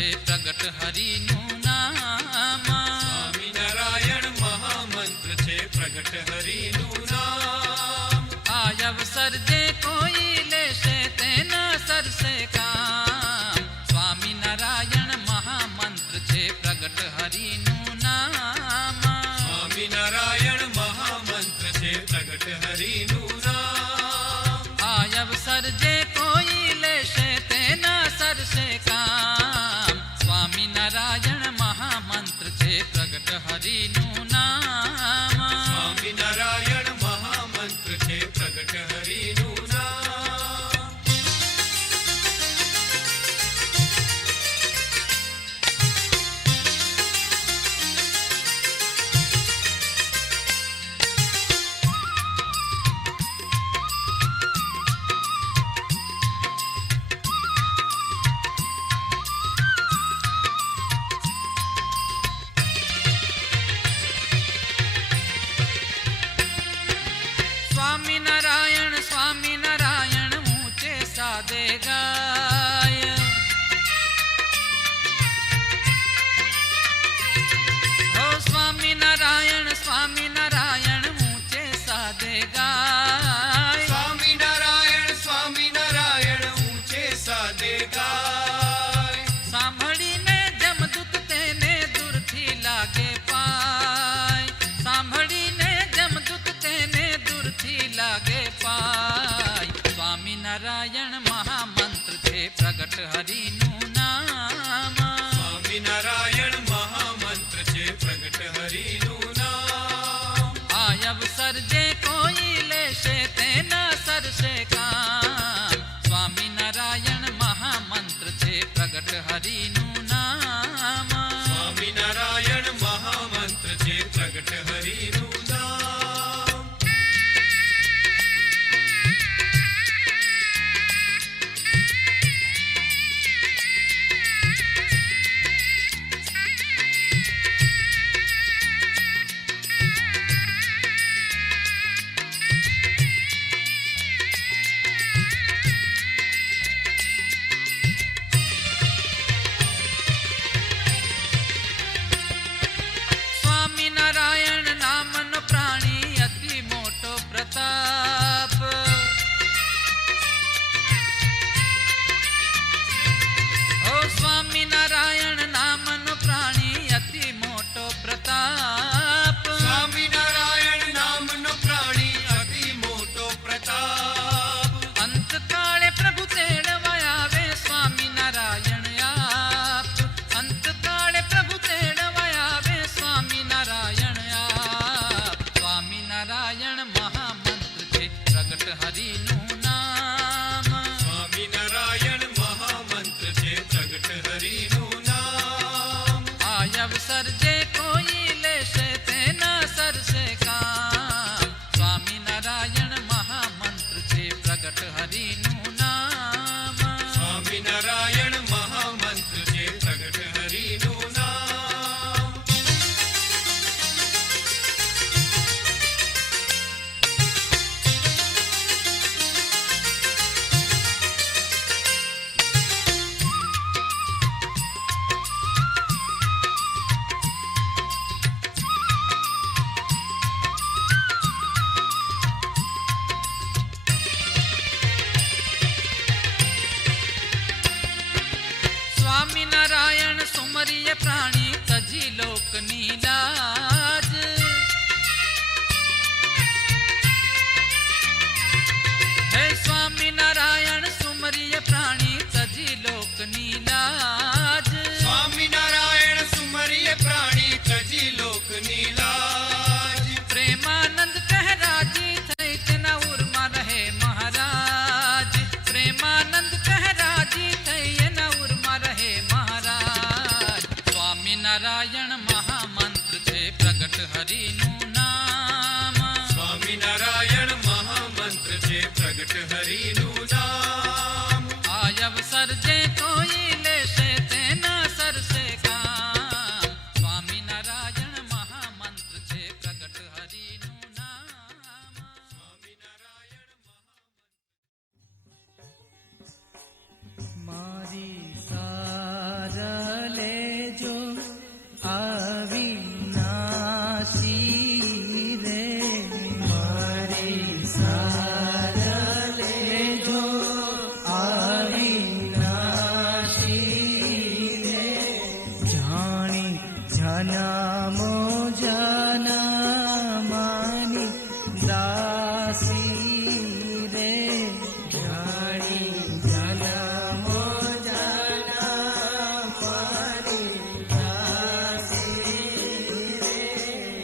છે પ્રગટ હરિનું નામ. સ્વામિનારાયણ મહામંત્ર છે પ્રગટ હરિનું નામ. આ અવસર જે કોઈ લેશે તેના સરસે કામ. સ્વામિનારાયણ મહામંત્ર છે પ્રગટ હરિનું નામ. સ્વામિનારાયણ મહામંત્ર છે પ્રગટ હરિનું નામ. આ અવસર જે ಕರೀನು ನಾ Medina.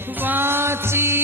वाची